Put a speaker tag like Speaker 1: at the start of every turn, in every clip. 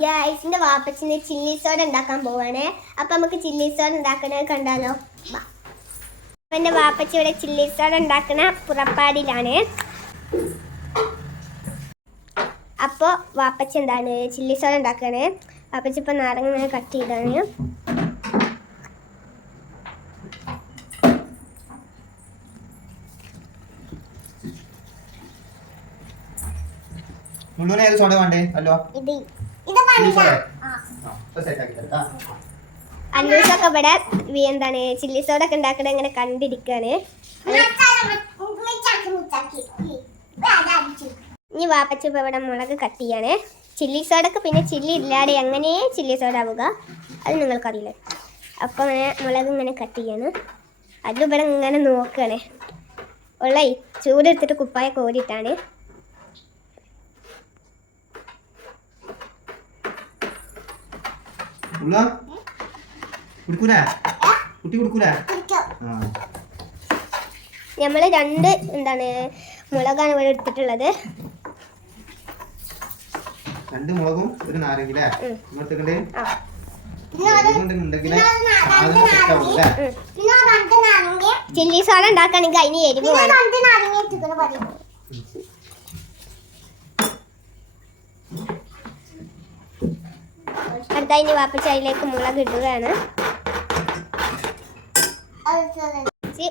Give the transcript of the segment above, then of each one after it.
Speaker 1: Gas എന്റെ വാപ്പച്ചിന് chilli soda ഉണ്ടാക്കാൻ പോവാണ്. അപ്പൊ നമുക്ക് ചില്ലി സോഡ ഉണ്ടാക്കുന്നത് കണ്ടാലോ. അപ്പൊ എന്റെ വാപ്പച്ചി ഇവിടെ ചില്ലി സോഡ ഉണ്ടാക്കണ പുറപ്പാടിലാണ്. അപ്പോ വാപ്പച്ചി എന്താണ് ചില്ലി സോഡ ഉണ്ടാക്കണേ? വാപ്പച്ചി ഇപ്പൊ നാരങ്ങ കട്ട് ചെയ്താണ്.
Speaker 2: മുഴുവൻ ഏത് സോഡ വേണ്ടേ? അല്ലോ?
Speaker 1: അന്നൂസൊക്കെ ഇവിടെ എന്താണ് ചില്ലി സോഡ ഒക്കെ ഉണ്ടാക്കണ ഇങ്ങനെ കണ്ടിരിക്കാണ്. ഇനി വാപ്പച്ച ഇപ്പൊ ഇവിടെ മുളക് കട്ട് ചെയ്യാണ്. ചില്ലി സോഡക്ക് പിന്നെ ചില്ലി ഇല്ലാതെ എങ്ങനെ ചില്ലി സോഡ ആവുക? അത് നിങ്ങൾക്കറിയില്ല. അപ്പോൾ ഇങ്ങനെ മുളക് ഇങ്ങനെ കട്ട് ചെയ്യാണ്. അതിവിടെ ഇങ്ങനെ നോക്കുകയാണ് ഉള്ള ചൂടെടുത്തിട്ട് കുപ്പായ കോരിയിട്ടാണ്
Speaker 2: ഉള്ള? കുടിക്കൂലേ? കുട്ടി കുടിക്കൂലേ? ആ.
Speaker 1: നമ്മൾ രണ്ട് എന്താണ് മുളകാണ് ഇവിടെ എടുത്തിട്ടുള്ളത്.
Speaker 2: രണ്ട് മുളകും ഒരു നാരങ്ങിലെ. ഇങ്ങോട്ടേക്കണ്ടേ
Speaker 1: ചില്ലി സോഡ ഉണ്ടാക്കുകയാണെങ്കിൽ അതിന് എരിവ് വേണം ഇനി വാപ്പച്ച അതിലേക്ക് മുളക് ഇടുകയാണ്.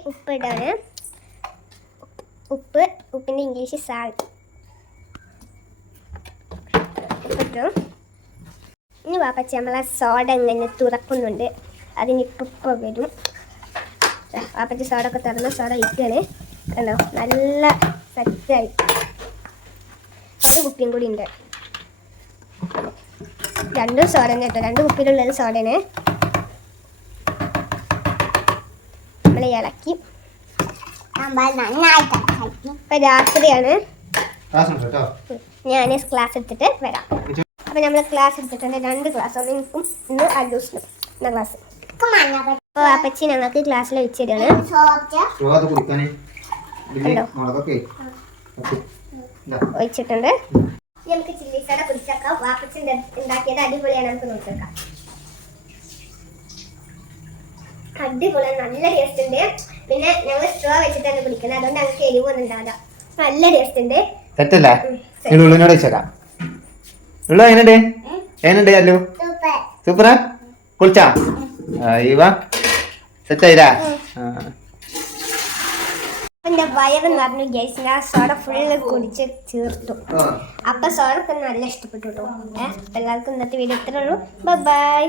Speaker 1: ഉപ്പ് ഇടാണ്. ഉപ്പ് ഉപ്പിന്റെ ഇംഗ്ലീഷ് സാൾട്ട് ഉപ്പിട്ടു. ഇനി വാപ്പച്ച ആ സോഡ ഇങ്ങനെ തുറക്കുന്നുണ്ട്. അതിനിപ്പോൾ വരും. വാപ്പച്ച സോഡ ഒക്കെ തുറന്ന് സോഡ ഇരിക്കുകയാണ്. കണ്ടോ? നല്ല സെറ്റായി ഒരു കുപ്പിയും കൂടി ഉണ്ട്. രണ്ടും സോഡ തന്നെ കേട്ടോ. രണ്ട് കുപ്പിയിലുള്ളത് സോഡയാണ് നമ്മൾ ഇളക്കി. ഇപ്പൊ രാത്രിയാണ്. ഞാൻ ക്ലാസ് എടുത്തിട്ട് വരാം. അപ്പൊ നമ്മൾ ക്ലാസ് എടുത്തിട്ടുണ്ട്. രണ്ട് ക്ലാസ് ഒന്ന് എനിക്കും ഇന്ന് അല്ലൂസിനും എന്ന ക്ലാസ് അപ്പൊ അപ്പച്ചി ഞങ്ങൾക്ക് ക്ലാസ്സിൽ വെച്ചിട്ടാണ്
Speaker 2: ഷോ അത് കുടിക്കാനേ. മുളകൊക്കെ. ഓക്കേ. ഇതാ.
Speaker 1: ഒഴിച്ചിട്ടുണ്ട് നമുക്ക് ചില്ലി സോഡ കുടിച്ചേക്കാം വാപ്പച്ചി ഉണ്ടാക്കിയത് അടിപൊളിയാണ്. നമുക്ക് നോക്കിയേക്കാം. അടിപൊളിയാണ് നല്ല ടേസ്റ്റ് ഉണ്ട് പിന്നെ ഞങ്ങൾ സ്ട്രോ വെച്ചിട്ടാണ് കുടിക്കുന്നത്. അതുകൊണ്ട് ഞങ്ങൾക്ക് എരിവൊന്നും ഉണ്ടാവില്ല നല്ല ടേസ്റ്റ് ഉണ്ട്
Speaker 2: സെറ്റല്ലേ
Speaker 1: ഉം,
Speaker 2: നിങ്ങൾ ഉള്ളിനോട് വെച്ചേക്കാം. ഉള്ള എങ്ങനെയുണ്ട്? എങ്ങനെയുണ്ട് അല്ലു സൂപ്പറാ? കുളിച്ചാ? ഇവ സെറ്റായിരാ
Speaker 1: എന്റെ വയറെന്ന് പറഞ്ഞു ഗൈസ് ഞാൻ സോഡ ഫുള്ള് കുടിച്ച് തീർത്തു. അപ്പൊ സോഡക്ക് നല്ല ഇഷ്ടപ്പെട്ടു കേട്ടോ ഏഹ് എല്ലാവർക്കും ഇന്നത്തെ വീഡിയോ ഇത്രേ ഉള്ളൂ. ബൈ